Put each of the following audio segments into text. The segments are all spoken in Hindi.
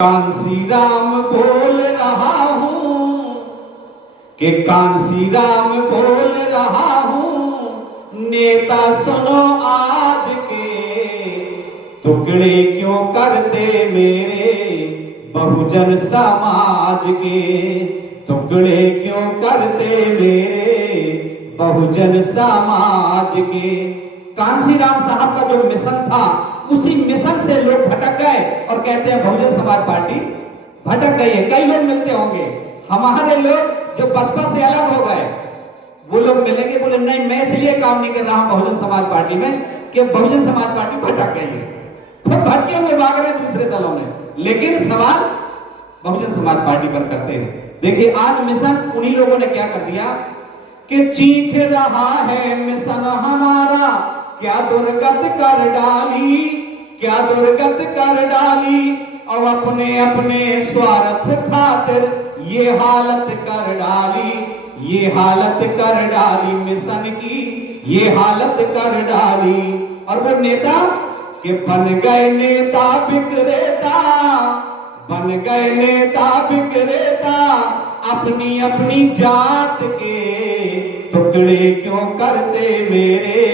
कांसी राम बोल रहा हूँ कि कांसी राम बोल रहा हूँ। नेता सुनो आज के टुकड़े क्यों करते मेरे बहुजन समाज के, टुकड़े क्यों करते मेरे बहुजन समाज के। कांसी राम साहब का जो मिशन था उसी मिशन से लोग भटक गए और कहते हैं बहुजन समाज पार्टी भटक गई है। कई लोग मिलते होंगे, हमारे लोग जो बसपा से अलग हो गए वो लोग मिलेंगे, बोले नहीं मैं इसलिए काम नहीं कर रहा हूं बहुजन समाज पार्टी में कि बहुजन समाज पार्टी भटक गई है। खुद भटके हुए भाग रहे दूसरे दलों में, लेकिन सवाल बहुजन समाज पार्टी पर करते हैं। देखिए आज मिशन उन्हीं लोगों ने क्या कर दिया कि चीख रहा है मिशन हमारा, क्या दुर्गत कर डाली, क्या दुर्गत कर डाली। और अपने अपने स्वार्थ खातिर ये हालत कर डाली, ये हालत कर डाली मिशन की, ये हालत कर डाली। और वो नेता के बन गए नेता विक्रेता, बन गए नेता विक्रेता, अपनी अपनी जात के टुकड़े क्यों करते मेरे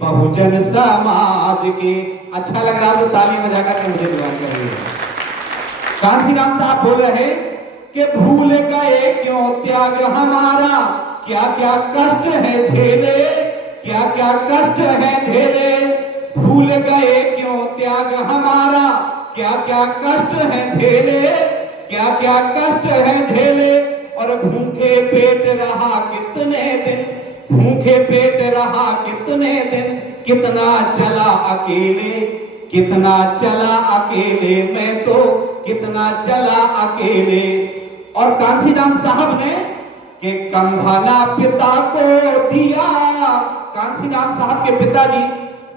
बहुजन समाज के। अच्छा लग रहा तो ताली बजा करके मुझे दुआ करिए। कांसी राम साहब बोल रहे कि भूल गए क्यों त्याग हमारा, क्या क्या कष्ट है झेले, क्या क्या कष्ट है झेले। भूल गए क्यों त्याग हमारा, क्या क्या कष्ट है झेले, क्या क्या कष्ट है झेले। और भूखे पेट रहा कितने दिन, भूखे पेट रहा कितने दिन, कितना चला अकेले, कितना चला अकेले, मैं तो कितना चला अकेले। और कांसी राम साहब ने कि कंधा ना पिता को दिया। कांसी राम साहब के पिताजी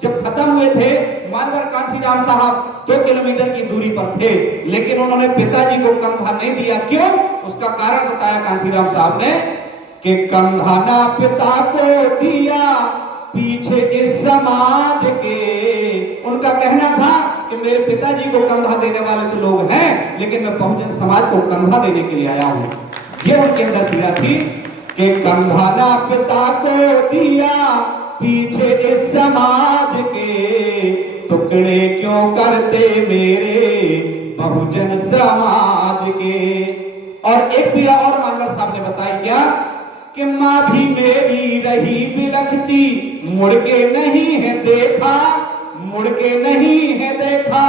जब खत्म हुए थे, मानवर कांसी राम साहब 2 किलोमीटर की दूरी पर थे, लेकिन उन्होंने पिताजी को कंधा नहीं दिया। क्यों? उसका कारण बताया कांसी राम साहब ने कि कंधा ना पिता को दिया, पीछे इस समाज के। उनका कहना था कि मेरे पिताजी को कंधा देने वाले तो लोग हैं, लेकिन मैं बहुजन समाज को कंधा देने के लिए आया हूं। ये उनके अंदर दिया थी कि कंधा ना पिता को दिया, पीछे इस समाज के टुकड़े क्यों करते मेरे बहुजन समाज के। और एक पीड़ा और मानवर साहब ने बताई क्या कि माँ भी मेरी रही बिलखती, मुड़ के नहीं है देखा, मुड़ के नहीं है देखा।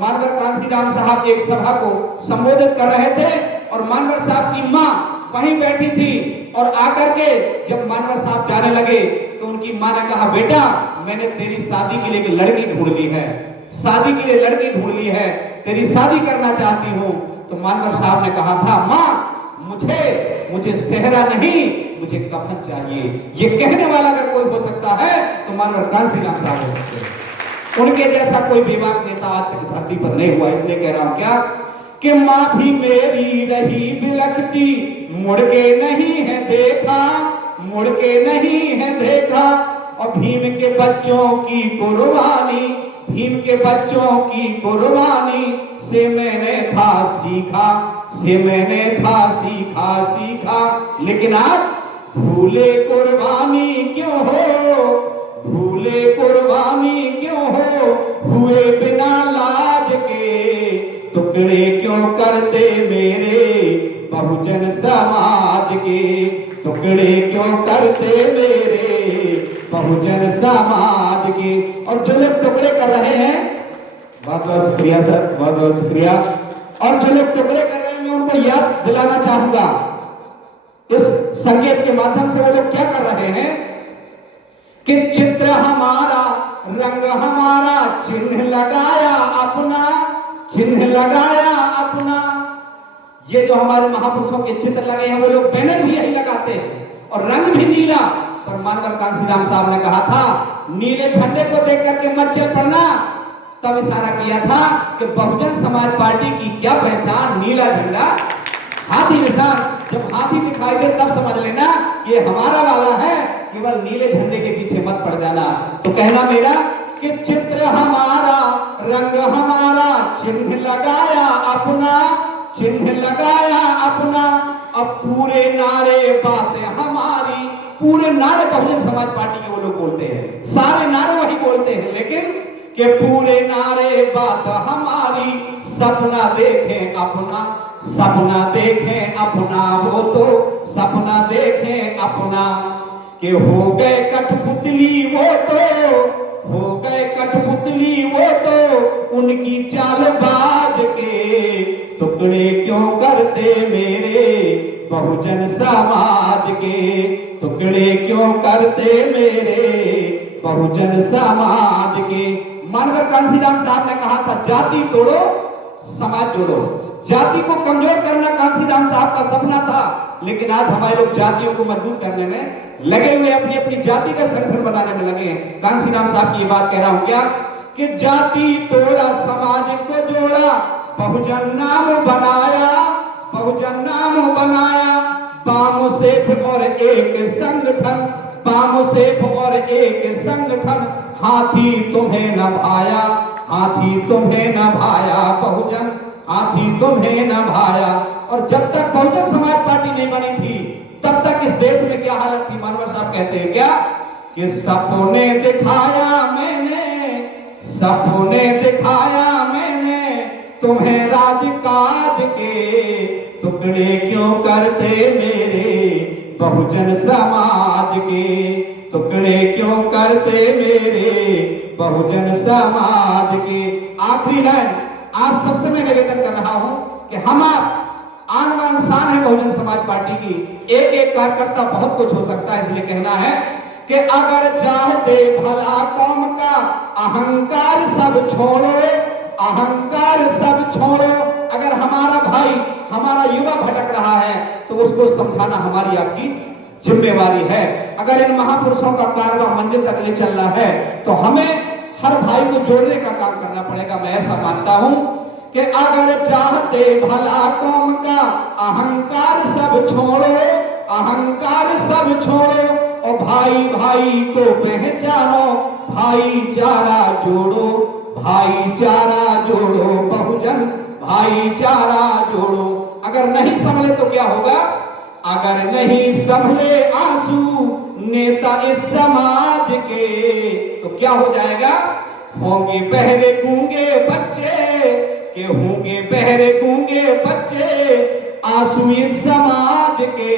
मानवर कांसी राम साहब एक सभा को संबोधित कर रहे थे और मानवर साहब की माँ वहीं बैठी थी। और आकर के जब मानवर साहब जाने लगे तो उनकी माँ ने कहा बेटा मैंने तेरी शादी के लिए एक लड़की ढूंढ ली है, शादी के लिए लड़की ढूंढ ली है, तेरी शादी करना चाहती हूँ। तो मानवर साहब ने कहा था माँ मुझे सेहरा नहीं, मुझे कफन चाहिए। ये कहने वाला अगर कोई हो सकता है तो मानवर कांसी राम साहब हो सकते हैं। उनके जैसा कोई बेबाक नेता आज तक धरती पर नहीं हुआ। इसलिए कह रहा हूं क्या कि माँ भी मेरी रही बिलखती, मुड़ के नहीं है देखा, मुड़ के नहीं है देखा। और भीम के बच्चों की कुर्बानी, भीम के बच्चों की कुर्बानी से मैंने था सीखा, से मैंने था सीखा सीखा। लेकिन आप भूले कुर्बानी क्यों हो, भूले कुर्बानी क्यों हो, हुए बिना लाज के टुकड़े क्यों करते मेरे बहुजन समाज के, टुकड़े क्यों करते मेरे बहुजन समाज के। और जो लोग टुकड़े कर रहे हैं, बहुत बहुत शुक्रिया सर, बहुत बहुत शुक्रिया। और जो लोग टुकड़े कर रहे हैं मैं उनको याद दिलाना चाहूंगा इस संकेत के माध्यम से। वो लोग क्या कर रहे हैं कि चित्र हमारा, रंग हमारा, चिन्ह लगाया अपना, चिन्ह लगाया अपना। ये जो हमारे महापुरुषों के चित्र लगे हैं वो लोग बैनर भी यही लगाते हैं और रंग भी नीला। पर मानवर कांसी राम साहब ने कहा था नीले झंडे को देख करके मत चल पड़ना। तब इशारा किया था कि बहुजन समाज पार्टी की क्या पहचान, नीला झंडा, हाथी निशान। जब हाथी दिखाई दे तब समझ लेना ये हमारा वाला है, केवल नीले झंडे के पीछे मत पड़ जाना। तो कहना मेरा कि चित्र हमारा, रंग हमारा, चिन्ह लगाया अपना, चिन्ह लगाया अपना। अब पूरे नारे बातें हमारी, पूरे नारे बहुजन समाज पार्टी के वो लोग बोलते हैं, सारे नारे वही बोलते हैं, लेकिन कि पूरे नारे बात हमारी, सपना देखें अपना, सपना देखें अपना, वो तो सपना देखें अपना। कि हो गए कठपुतली वो तो, हो गए कठपुतली वो तो, उनकी चालबाज के टुकड़े क्यों करते मेरे बहुजन समाज के, टुकड़े क्यों करते मेरे बहुजन समाज के। मानवर कांसीराम साहब ने कहा था जाति तोड़ो समाज जोड़ो। जाति को कमजोर करना कांसीराम साहब का सपना था, लेकिन आज हमारे लोग जातियों को मजबूत करने में लगे हुए, अपनी अपनी जाति का संगठन बनाने में लगे हैं। कांसीराम साहब की ये बात कह रहा हूं क्या कि जाति तोड़ा समाज को जोड़ा, बहुजन नाम बनाया, बहुजन नाम बनाया। बामोसेफ और एक संगठन, बामोसेफ और एक संगठन, हाथी तुम्हें न भाया, हाथी तुम्हें न भाया बहुजन, हाथी तुम्हें न भाया। और जब तक बहुजन समाज पार्टी नहीं बनी थी तब तक इस देश में क्या हालत थी? मानवर साहब कहते हैं क्या कि सपने दिखाया मैंने, सपने दिखाया मैंने तुम्हें राजकाज के, टुकड़े क्यों करते मेरे बहुजन समाज के, टुकड़े क्यों करते मेरे बहुजन समाज के। आखिरी लाइन आप सबसे मैं निवेदन कर रहा हूं कि हम आप आन बान शान है बहुजन समाज पार्टी की, एक एक कार्यकर्ता बहुत कुछ हो सकता है, इसलिए कहना है कि अगर चाहते भला कौम का अहंकार सब छोड़ो, अहंकार सब छोड़ो। अगर हमारा भाई, हमारा युवा भटक रहा है तो उसको समझाना हमारी आपकी जिम्मेवारी है। अगर इन महापुरुषों का कारवां मंजिल तक ले चल रहा है तो हमें हर भाई को जोड़ने का काम करना पड़ेगा। मैं ऐसा मानता हूं कि अगर चाहते भला कौम का अहंकार सब छोड़ो, अहंकार सब छोड़ो, और भाई भाई को पहचानो, भाईचारा जोड़ो, भाईचारा जोड़ो, बहुजन भाईचारा जोड़ो। अगर नहीं संभले तो क्या होगा? अगर नहीं संभले आंसू नेता इस समाज के तो क्या हो जाएगा? होंगे बहरे गूंगे बच्चे, के होंगे बहरे गूंगे बच्चे, आंसू इस समाज के।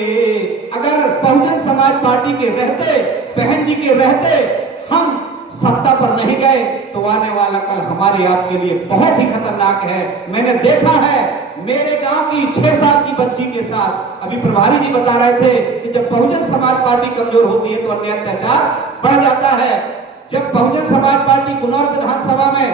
अगर बहुजन समाज पार्टी के रहते, बहन जी के रहते हम सत्ता पर नहीं गए तो आने वाला कल हमारे आपके लिए बहुत ही खतरनाक है। मैंने देखा है मेरे गांव की 6 साल की बच्ची के साथ, अभी प्रभारी जी बता रहे थे कि जब बहुजन समाज पार्टी कमजोर होती है तो अन्य अत्याचार बढ़ जाता है। जब बहुजन समाज पार्टी गुनौर विधानसभा में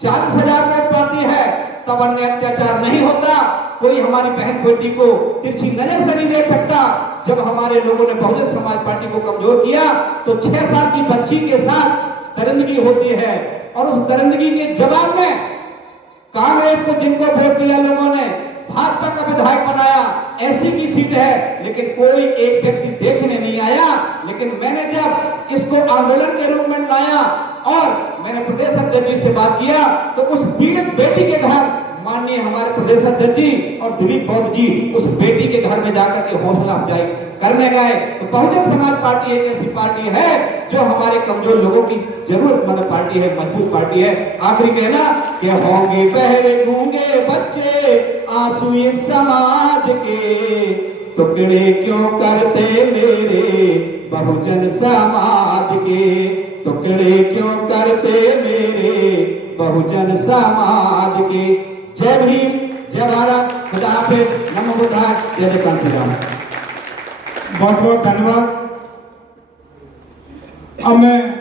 40,000 वोट पाती है तब अन्य अत्याचार नहीं होता। कोई हमारी बहन बेटी को तिरछी नजर से नहीं देख सकता। जब हमारे लोगों ने बहुजन समाज पार्टी को कमजोर किया तो 6 साल की बच्ची के साथ दरिंदगी होती है, और उस दरिंदगी के जवाब में कांग्रेस को जिनको वोट दिया लोगों ने भाजपा का विधायक बनाया, एससी की सीट है, लेकिन कोई एक व्यक्ति देखने नहीं आया। लेकिन मैंने जब इसको आंदोलन के रूप में लाया और मैंने प्रदेश अध्यक्ष जी से बात किया तो उस पीड़ित बेटी के घर माननीय हमारे प्रदेश अध्यक्ष जी और दिलीप बौद्ध जी उस बेटी के घर में जाकर के हौसला अफजाई करने गए। तो बहुजन समाज पार्टी एक ऐसी पार्टी है जो हमारे कमजोर लोगों की जरूरतमंद पार्टी है, मजबूत पार्टी है। आखिरी कहना कि होंगे बहरे गूंगे बच्चे, आंसू इस समाज के, टुकड़े क्यों करते मेरे बहुजन समाज के, टुकड़े क्यों करते मेरे बहुजन समाज के। जय भीम, जय भारत, खुदा हाफिज, नमो बुद्धाय, जय जय कांसीराम। बहुत बहुत धन्यवाद। अब मैं